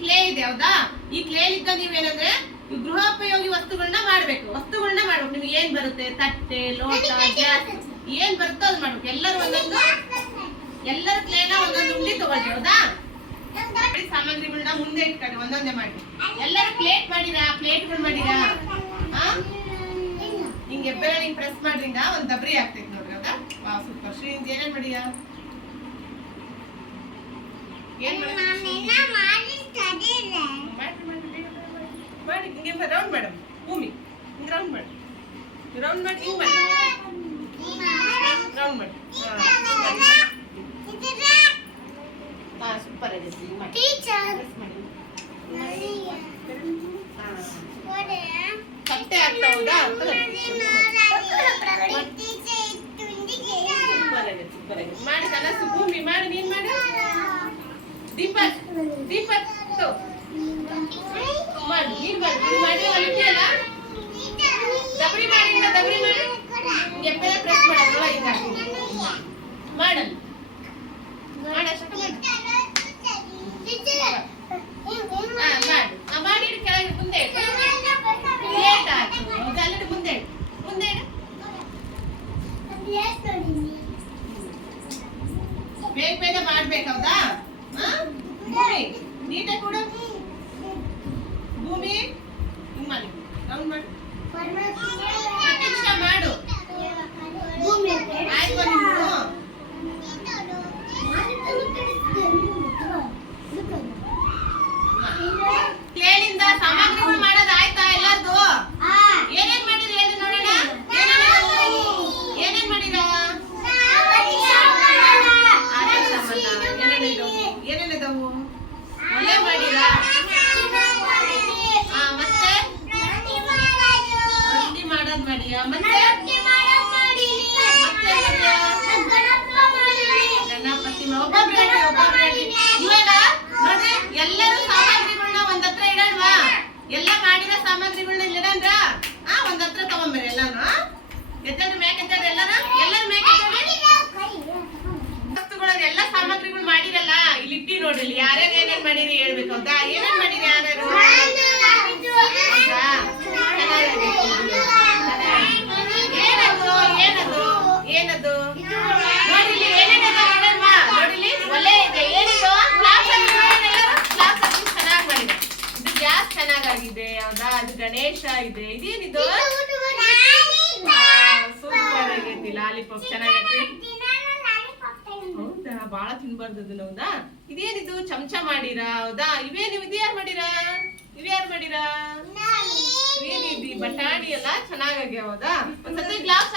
Clay ಇದೆ ಹೌದಾ. ಈ ಕ್ಲೇ ಇದ್ದ ನೀವೇನಂದ್ರೆ ಗೃಹೋಪಯೋಗಿ ವಸ್ತುಗಳನ್ನ ಮಾಡ್ಬೇಕು. ನಿಮ್ಗೆ ಏನ್ ಬರುತ್ತೆ, ತಟ್ಟೆ, ಲೋಟ, ಗ್ಯಾಸ್ ಏನ್ ಬರುತ್ತೋ ಅದು ಮಾಡ್ಬೇಕು. ಎಲ್ಲರೂ ಕ್ಲೇನ ಒಂದೊಂದು ಉಂಡಿ ತಗೊಳ್ಳಿ ಹೌದಾ. ಸಾಮಗ್ರಿಗಳನ್ನ ಮುಂದೆ ಇಟ್ಕೊಳ್ಳಿ, ಒಂದೊಂದೇ ಮಾಡಿ. ಎಲ್ಲರೂ ಪ್ಲೇಟ್ಗಳು ಮಾಡಿರಾ ಹಿಂಗೆ ಬೆರಳಿಗೆ ಪ್ರೆಸ್ ಮಾಡ್ರಿಂದ ಒಂದ್ ದಬ್ರಿ ಆಗ್ತೈತಿ ನೋಡ್ರಿ ಹೌದಾ. ಸೂಪರ್. ಶ್ರೀನಿಧಿ ಏನೇನ್ ಮಾಡಿಯಾ? ಮಾಡಿ ಹಿಂಗೆ ರೌಂಡ್ ಮೇಡಮ್ ಭೂಮಿ ಹಿಂಗೆ ರೌಂಡ್ ಮಾಡಿ ಹಿಂಗ್ ಮಾಡಿ ರೌಂಡ್ ಮಾಡಿ. ಹಾ ಸೂಪರ್ ಆಗೈತಿ. ಕಟ್ಟೆ ಆಗ್ತಾ ಹೌದಾ. ಸೂಪರ್ ಆಗೈತಿ ಮಾಡಿ. ಕನಸು ಭೂಮಿ ಮಾಡಿ, ನೀನ್ ಮಾಡಿ. ದೀಪಕ್ ಮಾಡಿ, ನೀನ್ ಮಾಡಿ ಹೊಲಿತೀಯಲ್ಲ. ದಬರಿ ಮಾಡಿ ಎಪ್ಪೆಲ್ಲ ಪ್ರೆಸ್ ಮಾಡೋದಲ್ಲ ಈಗ ಮಾಡಲ್ ಮಾಡಿ ಕೆಳಗೆ ಮುಂದೆ ಆಲ್ರೆಡಿ ಮುಂದೆ ಬೇಗ ಮಾಡ್ಬೇಕೌದಾ. ನೀಟಾಗಿ ಕೂಡ ಭೂಮಿ ಹಿಂಗ್ ಮಾಡಿ ರೌಂಡ್ ಮಾಡಿ ಮಾಡು. ಆಯ್ತು ಕ್ಲೇನಿಂದ ಸಾಮಗ್ರಿಗಳು ಮಾಡೋದು ಆಯ್ತಾ ಎಲ್ಲಾರ್ದು? ಏನೇನ್ ಮಾಡಿರಿ ಹೇಳಿ ನೋಡೋಣ. ಏನೇನ್ ಮಾಡಿರಾ? ಏನೇನಿದಾವು? ಒಳ್ಳೆ ಮಾಡಿರಾ? ಮತ್ತೆ ರೊಟ್ಟಿ ಮಾಡೋದ್ ಮಾಡಿಯಾ? ಮತ್ತೆ ಗಣಪತಿ ಒಬ್ಬೊಬ್ರು ಇವಾಗ ನೋಡ್ರಿ ಎಲ್ಲರೂ ಸಾಮಗ್ರಿಗಳನ್ನ ಒಂದತ್ರ ಇಡಲ್ವಾ? ಎಲ್ಲ ಮಾಡಿರೋ ಸಾಮಗ್ರಿಗಳನ್ನ ಇಡಂದ್ರ ಒಂದತ್ರ ತಗೊಂಬರ್ರಿ ಎಲ್ಲಾನು. ಎತ್ತಡ್ರಿ ಮ್ಯಾಕ್ ಎತ್ತಡ್ರಿ ಎಲ್ಲರೂ ಮ್ಯಾಕ್ ಎತ್ತಡ್ರಿ. ವಸ್ತುಗಳನ್ನ ಎಲ್ಲ ಸಾಮಗ್ರಿಗಳು ಮಾಡಿರಲ್ಲ ಇಲ್ಲಿ ಇಟ್ಟಿ ನೋಡ್ರಿ. ಇಲ್ಲಿ ಯಾರ್ಯಾರು ಏನೇನ್ ಮಾಡಿರಿ ಹೇಳ್ಬೇಕು ಹೌದಾ. ಏನೇನ್ ಮಾಡಿರಿ ಯಾರ್ಯಾರು? ಏನದು ನೋಡಿಲಿ ಏನೇನದ ನೋಡಲ್ವಾ. ನೋಡಿಲಿ ಒಲೆ ಇದೆ. ಏನಿದು ಚೆನ್ನಾಗಿ ಮಾಡಿದೆ. ಇದು ಗ್ಯಾಸ್ ಚೆನ್ನಾಗಾಗಿದೆ ಹೌದಾ. ಅದು ಗಣೇಶ ಇದೆ. ಇದೇನಿದು? ಸೂಪರ್ ಆಗೈತಿ. ಲಾಲಿಪಾಪ್ ಚೆನ್ನಾಗೈತಿ ಹೌದಾ. ಬಾಳ ತಿನ್ಬಾರ್ದು ಹೌದಾ. ಇದೇನಿದು? ಚಮಚ ಮಾಡಿರಾ ಹೌದಾ. ಇದ್ಯಾರು ಮಾಡಿರಾ? ಏನಿದಿ ಬಟಾಣಿ ಎಲ್ಲ ಚೆನ್ನಾಗಾಗ್ಯಾವ ಹೌದಾ. ಒಂದ್ಸತಿ ಗ್ಲಾಸ್